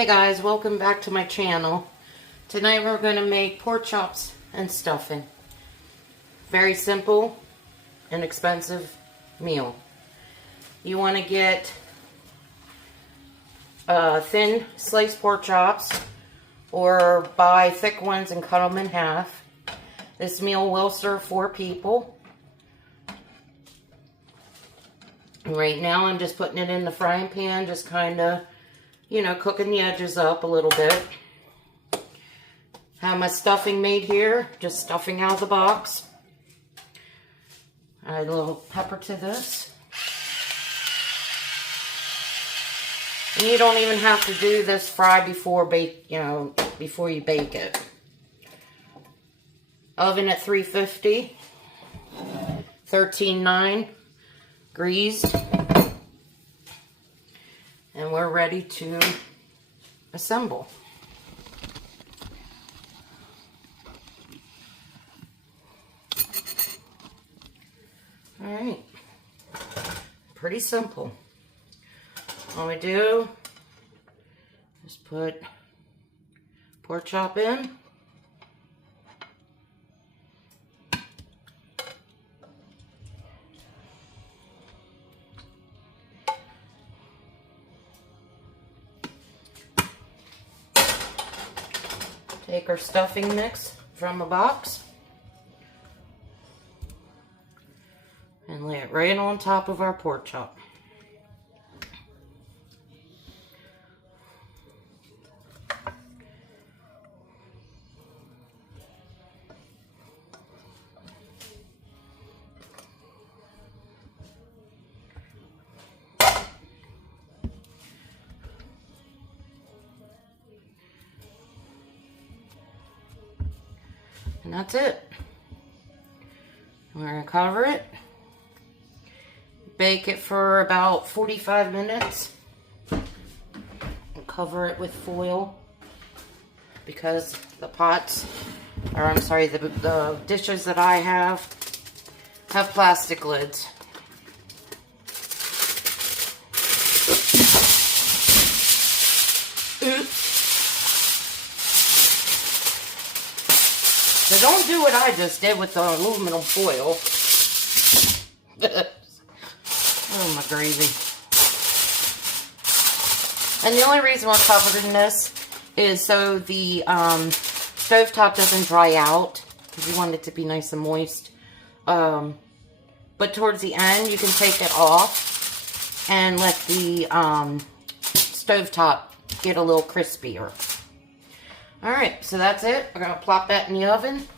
Hey guys, welcome back to my channel. Tonight we're going to make pork chops and stuffing. Very simple, inexpensive meal. You want to get thin sliced pork chops or buy thick ones and cut them in half. This meal will serve 4 people. Right now I'm just putting it in the frying pan, just kind of, you know, cooking the edges up a little bit. Have my stuffing made here, just stuffing out of the box. Add a little pepper to this. And you don't even have to do this fry before before you bake it. Oven at 350, 13.9 greased. And we're ready to assemble. All right, pretty simple. All we do is put pork chop in. Take our stuffing mix from the box and lay it right on top of our pork chop. And that's it. We're going to cover it. Bake it for about 45 minutes. And cover it with foil because the pots, or I'm sorry, the dishes that I have plastic lids. Oops. So don't do what I just did with the aluminum foil. Oh, my gravy. And the only reason we're covering this is so the stovetop doesn't dry out, because we want it to be nice and moist. But towards the end, you can take it off and let the stovetop get a little crispier. Alright, so that's it. We're going to plop that in the oven